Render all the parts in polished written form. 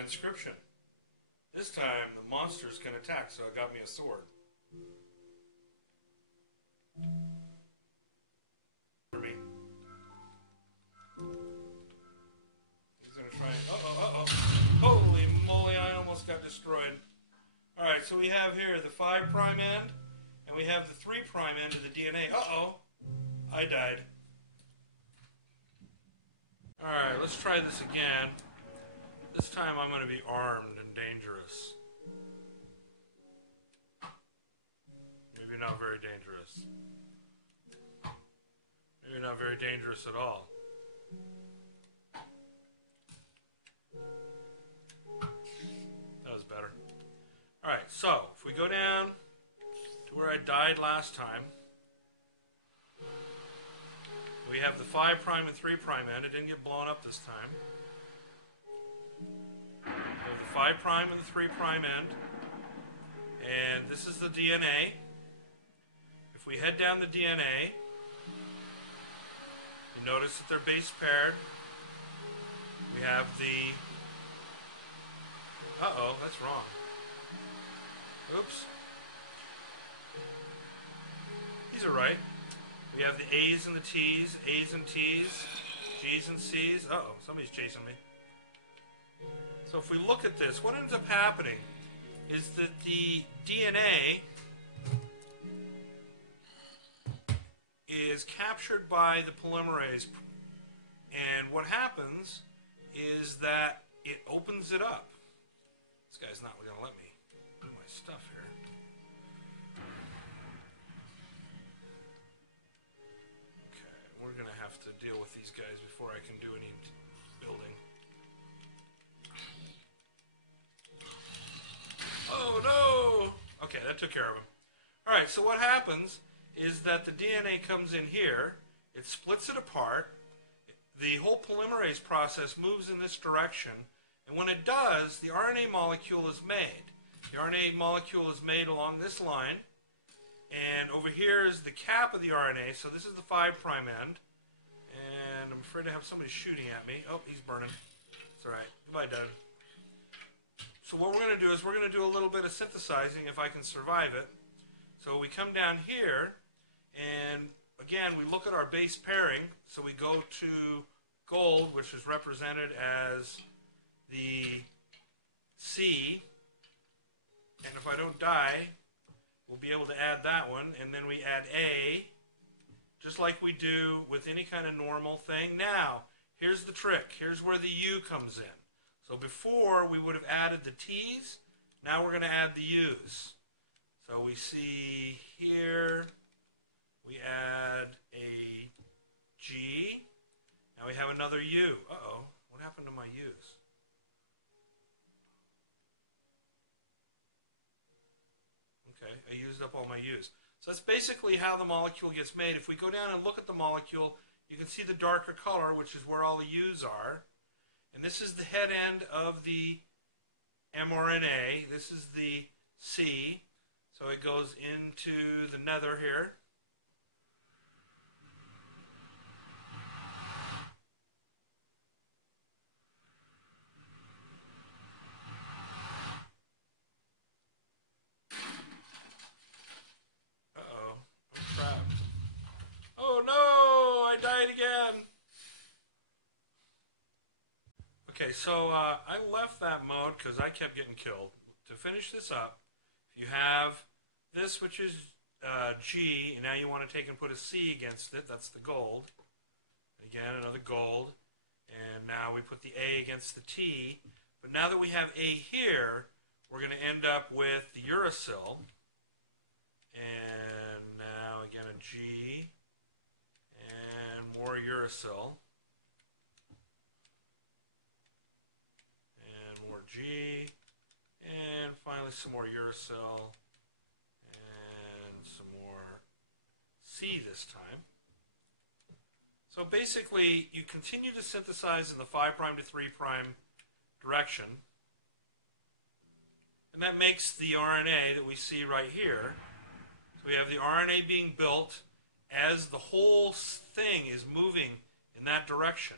Transcription. This time the monsters can attack, so it got me a sword. For me. He's gonna try and holy moly, I almost got destroyed. Alright, so we have here the 5' end, and we have the 3' end of the DNA. I died. Alright, let's try this again. This time I'm going to be armed and dangerous. Maybe not very dangerous. Maybe not very dangerous at all. That was better. Alright, so if we go down to where I died last time, we have the 5' and 3' end. It didn't get blown up this time. We have the 5' and the 3' end. And this is the DNA. If we head down the DNA, you notice that they're base paired. We have the... that's wrong. Oops. These are right. We have the A's and the T's, A's and T's, G's and C's. Somebody's chasing me. So if we look at this, what ends up happening is that the DNA is captured by the polymerase, and what happens is that it opens it up. This guy's not going to let me do my stuff here. We're going to have to deal with these guys before I can do any building. Oh no! Okay, that took care of him. Alright, so what happens is that the DNA comes in here, it splits it apart, the whole polymerase process moves in this direction, and when it does, the RNA molecule is made. The RNA molecule is made along this line, and over here is the cap of the RNA, so this is the 5' end. And I'm afraid I have somebody shooting at me. Oh, he's burning. It's alright. Goodbye, Doug. So what we're going to do is we're going to do a little bit of synthesizing if I can survive it. So we come down here, and again, we look at our base pairing. So we go to gold, which is represented as the C. And if I don't die, we'll be able to add that one, and then we add A, just like we do with any kind of normal thing. Now, here's the trick. Here's where the U comes in. So before, we would have added the T's. Now we're going to add the U's. So we see here, we add a G. Now we have another U. What happened to my U's? Okay, I used up all my U's. So that's basically how the molecule gets made. If we go down and look at the molecule, you can see the darker color, which is where all the U's are. And this is the head end of the mRNA. This is the C. So it goes into the nether here. Okay, so I left that mode because I kept getting killed. To finish this up, if you have this, which is G, and now you want to take and put a C against it, that's the gold. Again, another gold. And now we put the A against the T. But now that we have A here, we're going to end up with the uracil. And now again a G. And more uracil. G, and finally some more uracil, and some more C this time. So basically, you continue to synthesize in the 5' to 3' direction, and that makes the RNA that we see right here. So we have the RNA being built as the whole thing is moving in that direction.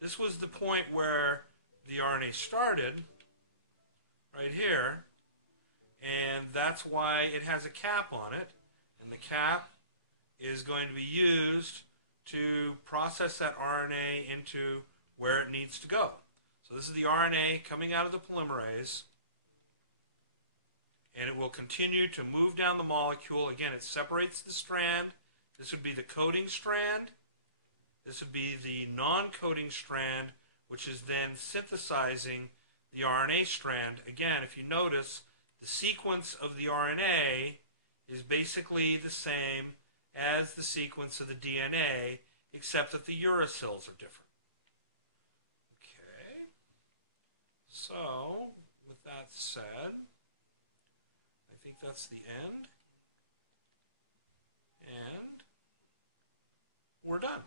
This was the point where the RNA started, right here, and that's why it has a cap on it, and the cap is going to be used to process that RNA into where it needs to go. So this is the RNA coming out of the polymerase, and it will continue to move down the molecule. Again, it separates the strand. This would be the coding strand. This would be the non-coding strand, which is then synthesizing the RNA strand. Again, if you notice, the sequence of the RNA is basically the same as the sequence of the DNA, except that the uracils are different. Okay, so with that said, I think that's the end, and we're done.